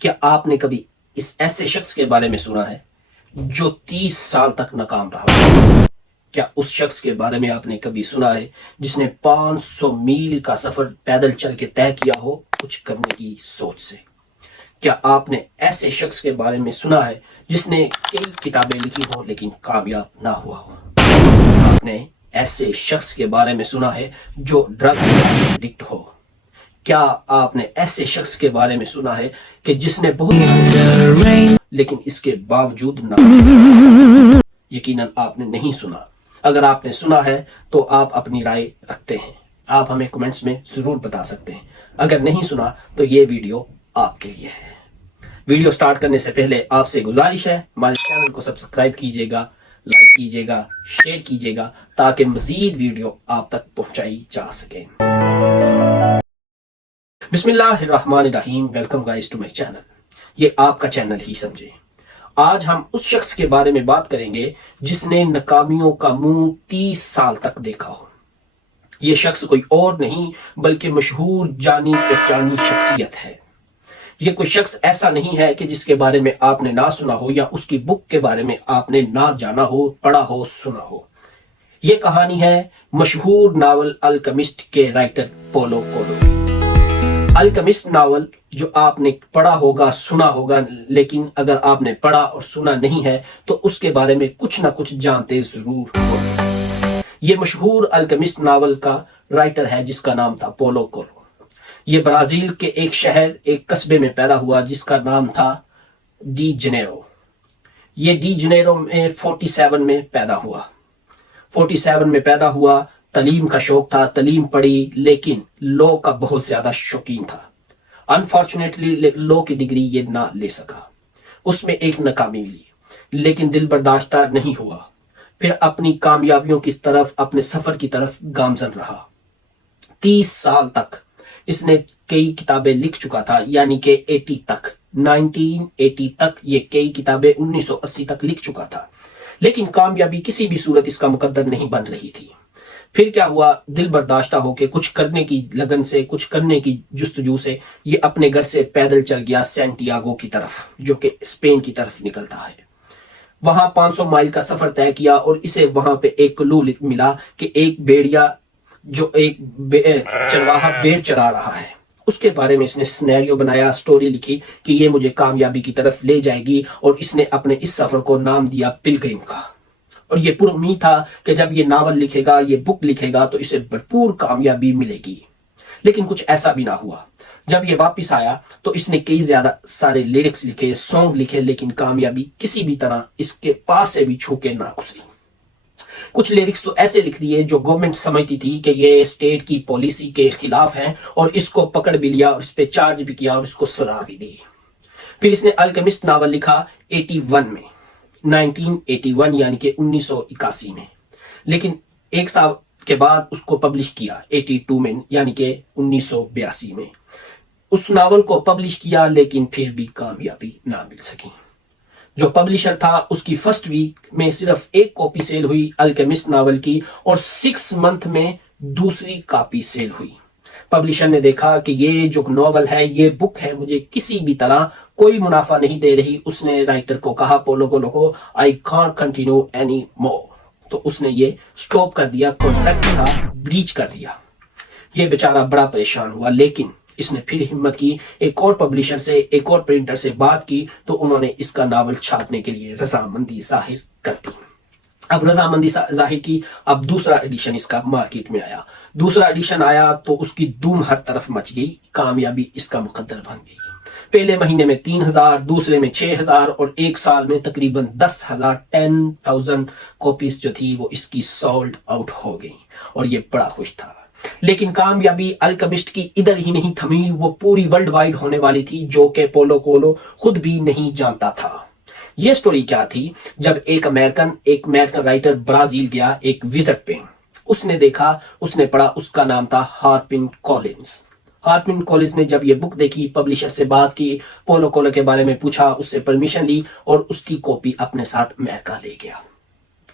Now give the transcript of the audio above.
کیا آپ نے کبھی اس ایسے شخص کے بارے میں سنا ہے جو 30 سال تک ناکام رہا؟ کیا اس شخص کے بارے میں آپ نے کبھی سنا ہے جس نے 500 میل کا سفر پیدل چل کے طے کیا ہو کچھ کرنے کی سوچ سے؟ کیا آپ نے ایسے شخص کے بارے میں سنا ہے جس نے کئی کتابیں لکھی ہو لیکن کامیاب نہ ہوا ہو؟ آپ نے ایسے شخص کے بارے میں سنا ہے جو ڈرگ ایڈکٹ ہو؟ کیا آپ نے ایسے شخص کے بارے میں سنا ہے کہ جس نے بہت لیکن اس کے باوجود نہ؟ یقیناً آپ نے نہیں سنا۔ اگر آپ نے سنا ہے تو آپ اپنی رائے رکھتے ہیں، آپ ہمیں کمنٹس میں ضرور بتا سکتے ہیں۔ اگر نہیں سنا تو یہ ویڈیو آپ کے لیے ہے۔ ویڈیو سٹارٹ کرنے سے پہلے آپ سے گزارش ہے ہمارے چینل کو سبسکرائب کیجیے گا، لائک کیجیے گا، شیئر کیجیے گا تاکہ مزید ویڈیو آپ تک پہنچائی جا سکے۔ بسم اللہ الرحمن الرحیم۔ Welcome guys to my channel, یہ آپ کا چینل ہی سمجھے۔ آج ہم اس شخص کے بارے میں بات کریں گے جس نے ناکامیوں کا منہ 30 سال تک دیکھا ہو۔ یہ شخص کوئی اور نہیں بلکہ مشہور جانی پہچانی شخصیت ہے۔ یہ کوئی شخص ایسا نہیں ہے کہ جس کے بارے میں آپ نے نہ سنا ہو یا اس کی بک کے بارے میں آپ نے نہ جانا ہو، پڑھا ہو، سنا ہو۔ یہ کہانی ہے مشہور ناول الکیمسٹ کے رائٹر پولو کوئلو کی۔ الکیمسٹ ناول جو آپ نے پڑھا ہوگا، سنا ہوگا، لیکن اگر آپ نے پڑھا اور سنا نہیں ہے تو اس کے بارے میں کچھ نہ کچھ جانتے ضرور ہو۔ یہ مشہور الکیمسٹ ناول کا رائٹر ہے جس کا نام تھا پولو کوئلو۔ یہ برازیل کے ایک شہر، ایک قصبے میں پیدا ہوا جس کا نام تھا ڈی جنیرو۔ یہ ڈی جنیرو میں 47 میں پیدا ہوا۔ 47 میں پیدا ہوا، تعلیم کا شوق تھا، تعلیم پڑھی لیکن لو کا بہت زیادہ شوقین تھا۔ انفارچونیٹلی لو کی ڈگری یہ نہ لے سکا، اس میں ایک ناکامی ملی لیکن دل برداشتہ نہیں ہوا۔ پھر اپنی کامیابیوں کی طرف، اپنے سفر کی طرف گامزن رہا۔ 30 سال تک اس نے کئی کتابیں لکھ چکا تھا، یعنی کہ 1980 تک یہ کئی کتابیں 1980 تک لکھ چکا تھا، لیکن کامیابی کسی بھی صورت اس کا مقدر نہیں بن رہی تھی۔ پھر کیا ہوا، دل برداشتہ ہو کے کچھ کرنے کی لگن سے، کچھ کرنے کی جستجو سے یہ اپنے گھر سے پیدل چل گیا سینٹیاگو کی طرف، جو کہ اسپین کی طرف نکلتا ہے۔ وہاں 500 مائل کا سفر طے کیا اور اسے وہاں پہ ایک کلو ملا کہ ایک بیڑیا جو ایک چرواہا بیڑ چرا رہا ہے، اس کے بارے میں اس نے سینیریو بنایا، سٹوری لکھی کہ یہ مجھے کامیابی کی طرف لے جائے گی، اور اس نے اپنے اس سفر کو نام دیا پلگرم کا۔ اور یہ پر امید تھا کہ جب یہ ناول لکھے گا، یہ بک لکھے گا تو اسے بھرپور کامیابی ملے گی، لیکن کچھ ایسا بھی نہ ہوا۔ جب یہ واپس آیا تو اس نے کئی زیادہ سارے لیرکس لکھے، سانگ لکھے، لیکن کامیابی کسی بھی طرح اس کے پاس سے بھی چھو کے نہ گزری۔ کچھ لیرکس تو ایسے لکھ دیے جو گورنمنٹ سمجھتی تھی کہ یہ اسٹیٹ کی پالیسی کے خلاف ہیں، اور اس کو پکڑ بھی لیا اور اس پہ چارج بھی کیا اور اس کو سزا بھی دی۔ پھر اس نے الکیمسٹ ناول لکھا 81 میں، 1981 یعنی کہ 1981 میں، لیکن ایک سال کے بعد اس کو پبلش کیا 82 میں یعنی کہ 1982 میں۔ اس ناول کو پبلش کیا لیکن پھر بھی کامیابی نہ مل سکی۔ جو پبلشر تھا اس کی فرسٹ ویک میں صرف ایک کاپی سیل ہوئی الکیمسٹ ناول کی، اور 6 منتھ میں دوسری کاپی سیل ہوئی۔ پبلشر نے دیکھا کہ یہ جو ناول ہے، یہ بک ہے، مجھے کسی بھی طرح کوئی منافع نہیں دے رہی۔ اس نے رائٹر کو کہا، پولو کوئلو کو، I can't continue any more۔ تو اس نے یہ سٹاپ کر دیا، کانٹریکٹ تھا بریچ کر دیا۔ یہ بیچارہ بڑا پریشان ہوا، لیکن اس نے پھر ہمت کی، ایک اور پبلشر سے، ایک اور پرنٹر سے بات کی تو انہوں نے اس کا ناول چھاپنے کے لیے رضامندی ظاہر کر دی۔ اب رضامندی ظاہر کی، اب دوسرا ایڈیشن اس کا مارکیٹ میں آیا۔ دوسرا ایڈیشن آیا تو اس کی دھوم ہر طرف مچ گئی، کامیابی اس کا مقدر بن گئی۔ پہلے مہینے میں 3000، دوسرے میں 6000، اور ایک سال میں تقریباً 10,000 کاپیز جو تھی وہ اس کی سولڈ آؤٹ ہو گئی، اور یہ بڑا خوش تھا۔ لیکن کامیابی الکیمسٹ کی ادھر ہی نہیں تھمی، وہ پوری ورلڈ وائڈ ہونے والی تھی، جو کہ پولو کوئلو خود بھی نہیں جانتا تھا۔ یہ سٹوری کیا تھی، جب ایک امریکن رائٹر برازیل گیا ایک وزٹ پہ، اس نے دیکھا، اس نے پڑھا، اس کا نام تھا ہارپن کولنز۔ ہارپن کولنز نے جب یہ بک دیکھی، پبلشر سے بات کی، پولو کوئلو کے بارے میں پوچھا، اس سے پرمیشن لی اور اس کی کاپی اپنے ساتھ امریکہ لے گیا۔